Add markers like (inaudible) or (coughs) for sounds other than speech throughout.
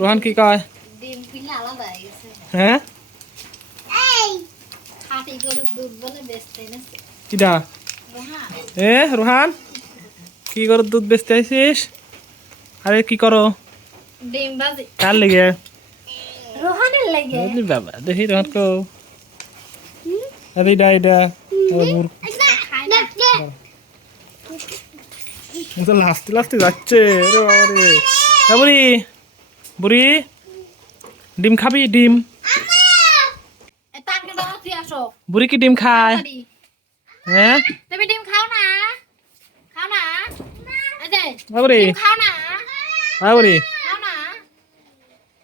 রোহান কি কয়? হ্যাঁ কিটা এ রোহান? কি করে দুধ বেচতে আইসিস আরে কি করো? কার লেগে? রোহানের লাগে। বাবা দেখি রোহান কো আরে এটা এটা লাস্তে লাস্তে যাচ্ছে। রে বাবা রে বুড়ি ডিম খাবি? ডিম। বুড়ি কি ডিম খায়। হ্যাঁ? তুমি ডিম খাও না। খাও না। বুড়ি। ডিম খাও না। বুড়ি।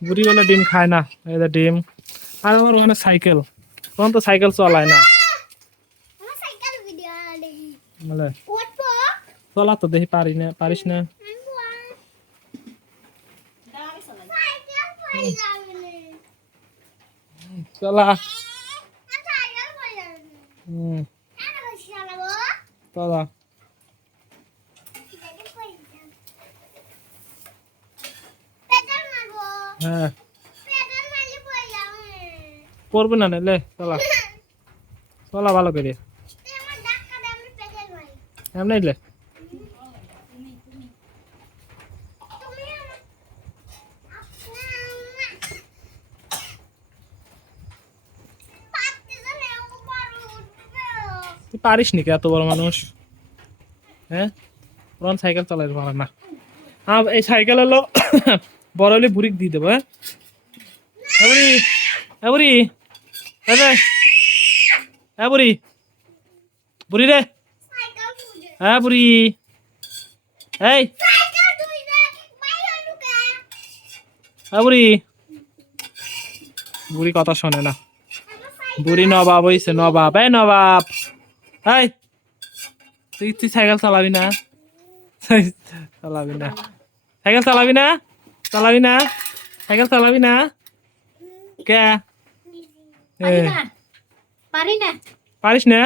বুড়ি বলে ডিম খায় না। এই ডিম। আর আমার ওখানে সাইকেল। তখন তো সাইকেল চালায় না। চলা তো দেখি পারি না পারিস না সাইকেল পড়ে যাবে না চলা। হুম। চলা। হ্যাঁ। পড়বে না নে চলা। (laughs) চলা ভালো করে। এমনি লে তুমি আমার তুই পারিস নি এত বড় মানুষ? হ্যাঁ? পুরান সাইকেল চালাইতে পারে না। হ্যাঁ এই সাইকেল হলো (coughs) বড় হলে বুড়িক দিয়ে দেবো হ্যাঁ? হ্যাঁ বুড়ি হ্যাঁ হ্যাঁ হ্যাঁ বুড়ি বুড়ি রে। হ্যাঁ বুড়ি। এই। হ্যাঁ বুড়ি। বুড়ি কথা শোনে না। বুড়ি নবাব হইছে, নবাব। এই নবাব। এই তুই তুই সাইকেল চালাবি না? চালাবি না। সাইকেল চালাবি না? চালাবি না? সাইকেল চালাবি না? কে? পারি না। পারিস না?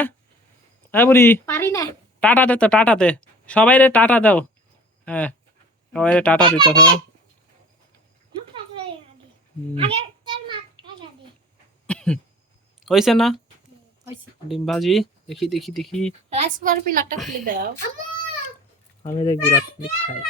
হ্যাঁ বুড়ি। পারি না। টাটা দে তো টাটা দে। সবাই রে টাটা দাও। হ্যাঁ সবাই রে টাটা দিতে হবে। হইছে না? ডিম্বাজি দেখি দেখি দেখি। রাইস কুকার পিলারটা খুলে দাও। আমি দেখবি রাত্রি খাই